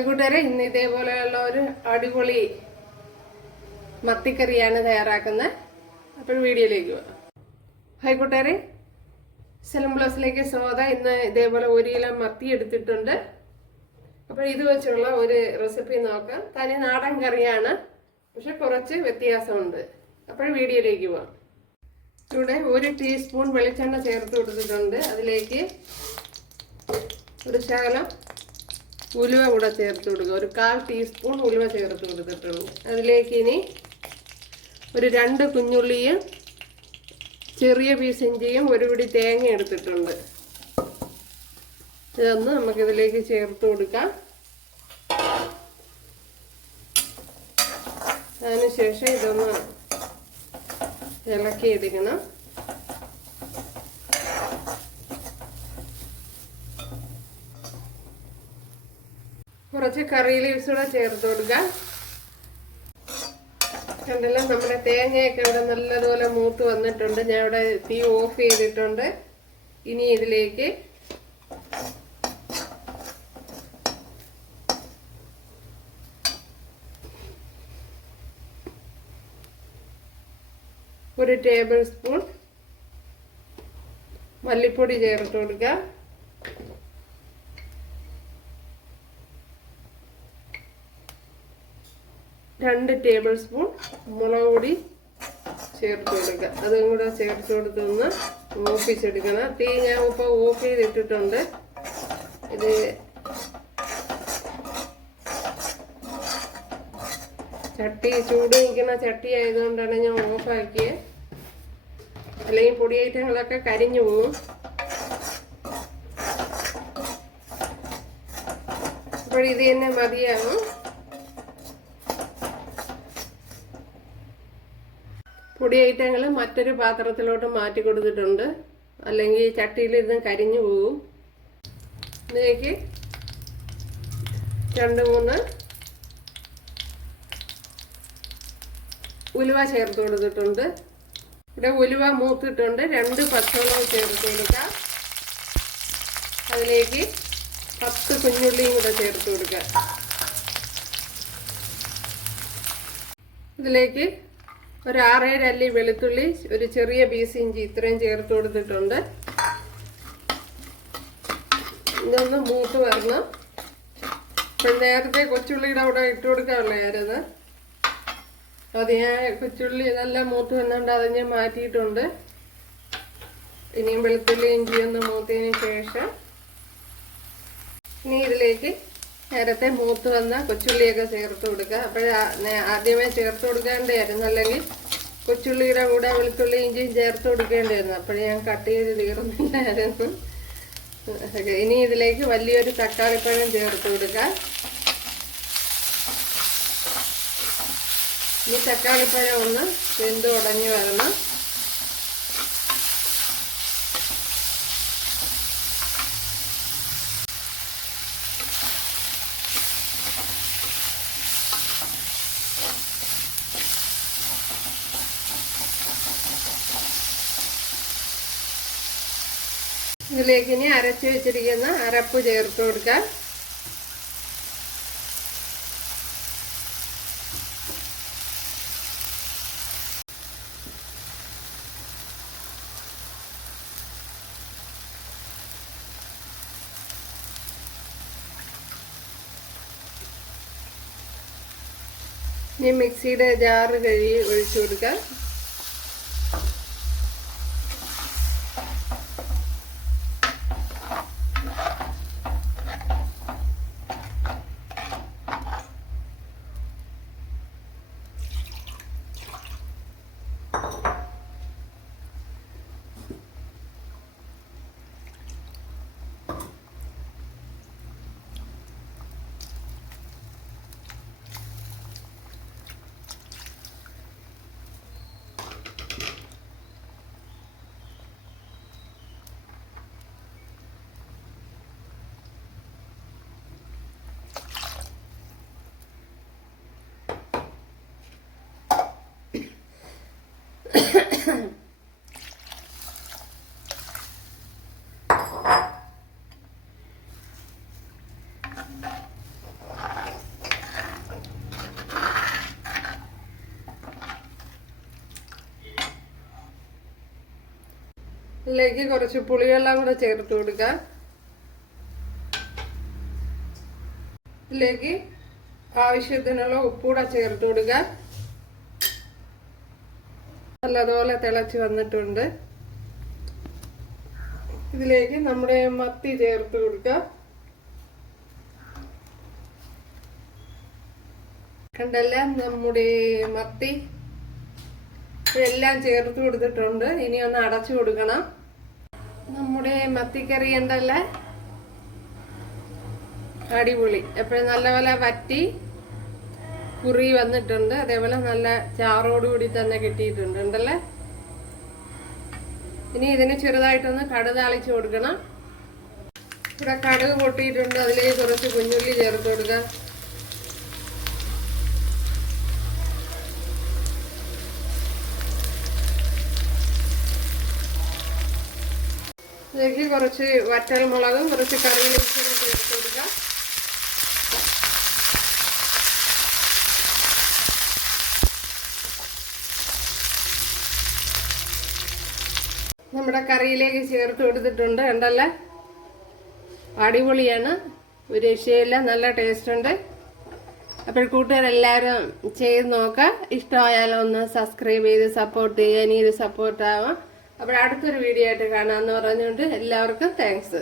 കൂട്ടുകാരെ, ഇന്ന് ഇതേപോലെയുള്ള ഒരു അടിപൊളി മത്തിക്കറിയാണ് തയ്യാറാക്കുന്നത്. അപ്പോൾ വീഡിയോയിലേക്ക് പോകാം. കൂട്ടുകാരെ, സെലം ബ്ലോസിലേക്ക് സ്വാഗതം. ഇന്ന് ഇതേപോലെ 1 കിലോ മത്തി എടുത്തിട്ടുണ്ട്. അപ്പോൾ ഇത് വെച്ചുള്ള ഒരു റെസിപ്പി നോക്കാം. തനി നാടൻ കറിയാണ്, പക്ഷെ കുറച്ച് വ്യത്യാസമുണ്ട്. അപ്പോൾ വീഡിയോയിലേക്ക് പോകാം. ഇവിടെ 1 ടീസ്പൂൺ വെളിച്ചെണ്ണ ചേർത്ത് കൊടുത്തിട്ടുണ്ട്. അതിലേക്ക് ഒരു ശകലം ഉലുവ കൂടെ ചേർത്ത് കൊടുക്കുക. ഒരു 1/4 ടീസ്പൂൺ ഉലുവ ചേർത്ത് കൊടുത്തിട്ടുണ്ട്. അതിലേക്ക് ഇനി ഒരു 2 കുഞ്ഞുള്ളിയും ചെറിയ പീസ് ഇഞ്ചിയും 1 പിടി തേങ്ങ എടുത്തിട്ടുണ്ട്. ഇതൊന്ന് നമുക്കിതിലേക്ക് ചേർത്ത് കൊടുക്കാം. അതിനുശേഷം ഇതൊന്ന് ഇളക്കിയെടുക്കണം. കുറച്ച് കറി ലീവ്സ് കൂടെ ചേർത്ത് കൊടുക്കാം. കണ്ടല്ലോ, നമ്മുടെ തേങ്ങയൊക്കെ ഇവിടെ നല്ലതുപോലെ മൂത്ത് വന്നിട്ടുണ്ട്. ഞാൻ ഇവിടെ തീ ഓഫ് ചെയ്തിട്ടുണ്ട്. ഇനി ഇതിലേക്ക് ഒരു ടേബിൾ സ്പൂൺ മല്ലിപ്പൊടി ചേർത്ത് കൊടുക്കുക. രണ്ട് ടേബിൾ സ്പൂൺ മുളക് പൊടി ചേർത്ത് കൊടുക്കുക. അതും കൂടെ ചേർത്ത് കൊടുത്തൊന്ന് മൂപ്പിച്ചെടുക്കണം. തീ ഞാൻ ഇപ്പോൾ ഓഫ് ചെയ്തിട്ടിട്ടുണ്ട്. ഇത് ചട്ടി ചൂട് നിൽക്കുന്ന ചട്ടി ആയതുകൊണ്ടാണ് ഞാൻ ഓഫാക്കിയത്. അല്ലെങ്കിൽ പൊടി ഐറ്റങ്ങളൊക്കെ കരിഞ്ഞു പോകും. അപ്പോൾ ഇത് തന്നെ മതിയാകും. പൊടി ഐറ്റങ്ങൾ മറ്റൊരു പാത്രത്തിലോട്ട് മാറ്റി കൊടുത്തിട്ടുണ്ട്, അല്ലെങ്കിൽ ചട്ടിയിലിരുന്ന് കരിഞ്ഞു പോകും. ഇതിലേക്ക് 2-3 ഉലുവ ചേർത്ത് കൊടുത്തിട്ടുണ്ട്. ഇവിടെ ഉലുവ മൂത്തിട്ടുണ്ട്. 2 പച്ചമുളക് ചേർത്ത് കൊടുക്കുക. അതിലേക്ക് 10 കുഞ്ഞുള്ളിയും കൂടെ ചേർത്ത് കൊടുക്കുക. ഇതിലേക്ക് ഒരു 6-7 അല്ലി വെളുത്തുള്ളി, ഒരു ചെറിയ പീസ് ഇഞ്ചി, ഇത്രയും ചേർത്ത് കൊടുത്തിട്ടുണ്ട്. ഇതൊന്ന് മൂത്ത് വരണം. ഇപ്പം നേരത്തെ കൊച്ചുള്ളിയുടെ അവിടെ ഇട്ട് കൊടുക്കാനുള്ളതായിരുന്നു. അത് ഞാൻ കൊച്ചുള്ളി നല്ല മൂത്ത് വന്നുകൊണ്ട് അത് ഞാൻ മാറ്റിയിട്ടുണ്ട്. ഇനിയും വെളുത്തുള്ളി ഇഞ്ചി ഒന്ന് മൂത്തതിന് ശേഷം ഇനി ഇതിലേക്ക് നേരത്തെ മൂത്ത് വന്ന കൊച്ചുള്ളിയൊക്കെ ചേർത്ത് കൊടുക്കുക. അപ്പോൾ ആദ്യമേ ചേർത്ത് കൊടുക്കേണ്ടതായിരുന്നു, അല്ലെങ്കിൽ കൊച്ചുള്ളിയുടെ കൂടെ വെളുത്തുള്ളി ഇഞ്ചിയും ചേർത്ത് കൊടുക്കേണ്ടതായിരുന്നു. അപ്പോൾ ഞാൻ കട്ട് ചെയ്ത് തീർന്നില്ലായിരുന്നു. ഇനി ഇതിലേക്ക് വലിയൊരു തക്കാളിപ്പഴം ചേർത്ത് കൊടുക്കുക. ഈ തക്കാളിപ്പഴം ഒന്ന് വെന്ത് ഉടഞ്ഞു വരണം. ഇതിലേക്ക് ഇനി അരച്ചു വെച്ചിരിക്കുന്ന അരപ്പ് ചേർത്ത് കൊടുക്കാം. ഇനി മിക്സിയുടെ ജാറ് കഴുകി ഒഴിച്ചു കൊടുക്കാം. ഇതിലേക്ക് കുറച്ച് പുളിവെള്ളം കൂടെ ചേർത്ത് കൊടുക്കാം. ഇതിലേക്ക് ആവശ്യത്തിനുള്ള ഉപ്പൂടെ ചേർത്ത് കൊടുക്കാം. നല്ലതുപോലെ തിളച്ച് വന്നിട്ടുണ്ട്. ഇതിലേക്ക് നമ്മുടെ മത്തി ചേർത്ത് കൊടുക്കാം. കണ്ടല്ല, നമ്മുടെ മത്തി എല്ലാം ചേർത്ത് കൊടുത്തിട്ടുണ്ട്. ഇനി ഒന്ന് അടച്ചു കൊടുക്കണം. നമ്മുടെ മത്തിക്കറി ഉണ്ടല്ലേ, അടിപൊളി. എപ്പോഴും നല്ലപോലെ വറ്റി കുറി വന്നിട്ടുണ്ട്. അതേപോലെ നല്ല ചാറോടുകൂടി തന്നെ കിട്ടിയിട്ടുണ്ട് ഉണ്ടല്ലേ. ഇനി ഇതിന് ചെറുതായിട്ടൊന്ന് കടുക് താളിച്ച് കൊടുക്കണം. ഇവിടെ കടുക് പൊട്ടിയിട്ടുണ്ട്. അതിലേക്ക് കുറച്ച് കുഞ്ഞുള്ളി ചേർത്ത് കൊടുക്കാം. ഇതിലേക്ക് കുറച്ച് വറ്റൽ മുളകും കുറച്ച് കറിവേപ്പിലയും ചേർത്ത് കൊടുക്കാം. നമ്മുടെ കറിയിലേക്ക് ചേർത്ത് കൊടുത്തിട്ടുണ്ട്. കണ്ടല്ലേ, അടിപൊളിയാണ്, ഒരു രക്ഷയില്ല, നല്ല ടേസ്റ്റ് ഉണ്ട്. അപ്പോൾ കൂട്ടുകാരെല്ലാവരും ചെയ്ത് നോക്കാം. ഇഷ്ടമായാലും ഒന്ന് സബ്സ്ക്രൈബ് ചെയ്ത് സപ്പോർട്ട് ചെയ്യുക. ഇനി ഇത് സപ്പോർട്ടാവാം. അപ്പോൾ അടുത്തൊരു വീഡിയോ ആയിട്ട് കാണാമെന്ന് പറഞ്ഞുകൊണ്ട് എല്ലാവർക്കും താങ്ക്സ്.